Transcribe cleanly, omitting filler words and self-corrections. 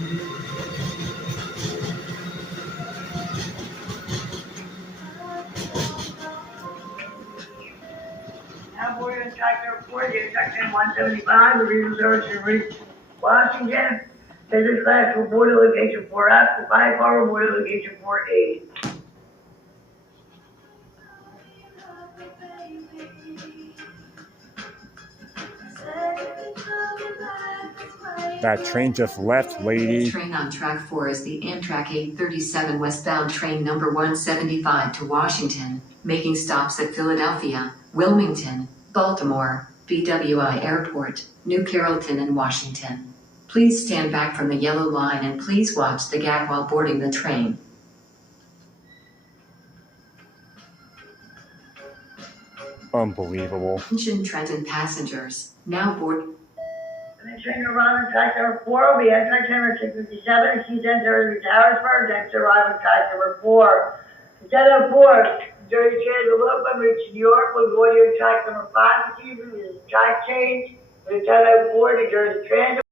Now boarding on track number 4, the section 175, the regional service to reach Washington. Business class for boarding location 4F, the 5-hour boarding location 4A. That train just left, lady. Train on track 4 is the Amtrak 837 westbound train number 175 to Washington, making stops at Philadelphia, Wilmington, Baltimore, BWI Airport, New Carrollton, and Washington. Please stand back from the yellow line and please watch the gap while boarding the train. Unbelievable. Attention Trenton passengers, now board. The next train to arrive on track number 4 will be Amtrak number 657, C10 to Harrisburg, next to arrive on track number 4. Instead of 4, Jersey Transit will open, reach New York, will go to track number 5 this evening. This is track change. Instead of 4, New Jersey Transit.